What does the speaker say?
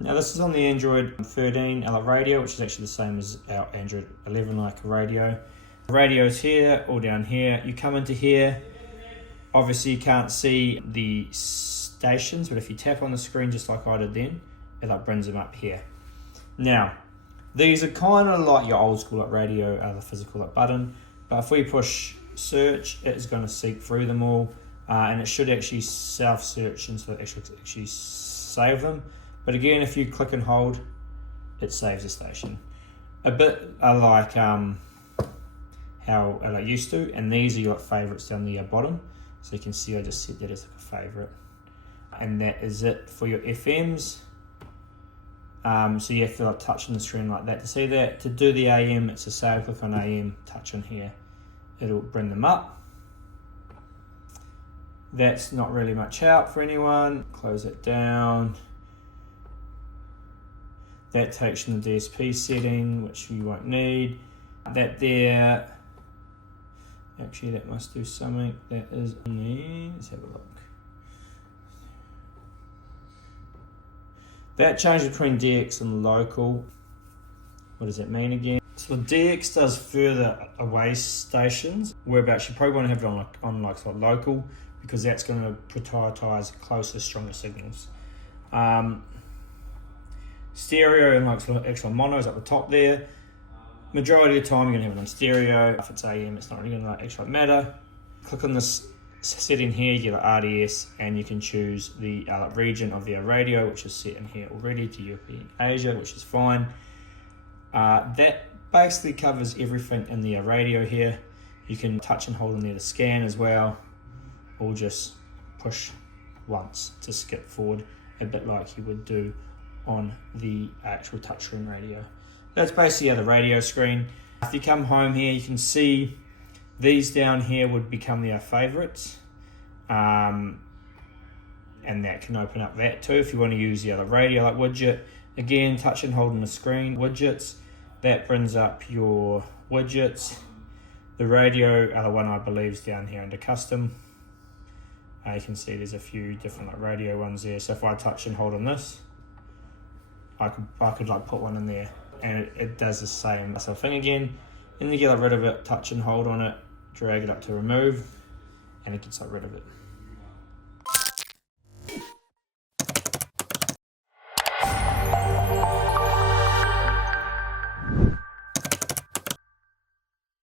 Now this is on the Android 13 radio, which is actually the same as our Android 11 like radio. The radio's here or down here. You come into here, obviously you can't see the stations, but if you tap on the screen just like I did then, it like brings them up here. Now, these are kind of like your old school like radio, the physical like button, but if we push search, it is going to seek through them all, and it should actually self-search and so it actually save them. But again, if you click and hold, it saves the station. A bit like how it used to, and these are your favourites down the bottom. So you can see I just set that as like a favourite. And that is it for your FMs. So you have to like touch on the screen like that to see that. To do the AM, it's a say click on AM, touch on here. It'll bring them up. That's not really much help for anyone. Close it down. That takes you to the DSP setting, which you won't need. That there, actually that must do something. That is in there, let's have a look. That change between DX and local. What does that mean again? So DX does further away stations, whereabouts you probably want to have it on like local, because that's going to prioritize closer, stronger signals. Stereo and like extra monos at the top there. Majority of the time you're going to have it on stereo. If it's AM, it's not really going to like extra matter. Click on this setting here, you get like RDS, and you can choose the region of the radio, which is set in here already to European Asia, which is fine. That basically covers everything in the radio here. You can touch and hold in there to scan as well, or just push once to skip forward, a bit like you would do on the actual touchscreen radio. That's basically the radio screen. If you come home here, you can see these down here would become their favorites. And that can open up that too if you want to use the other radio like widget. Again, touch and hold on the screen, widgets. That brings up your widgets. The radio, other one I believe is down here under custom. You can see there's a few different like radio ones there. So if I touch and hold on this, I could like put one in there, and it does the same sort of thing again. And you get rid of it, touch and hold on it, drag it up to remove, and it gets rid of it.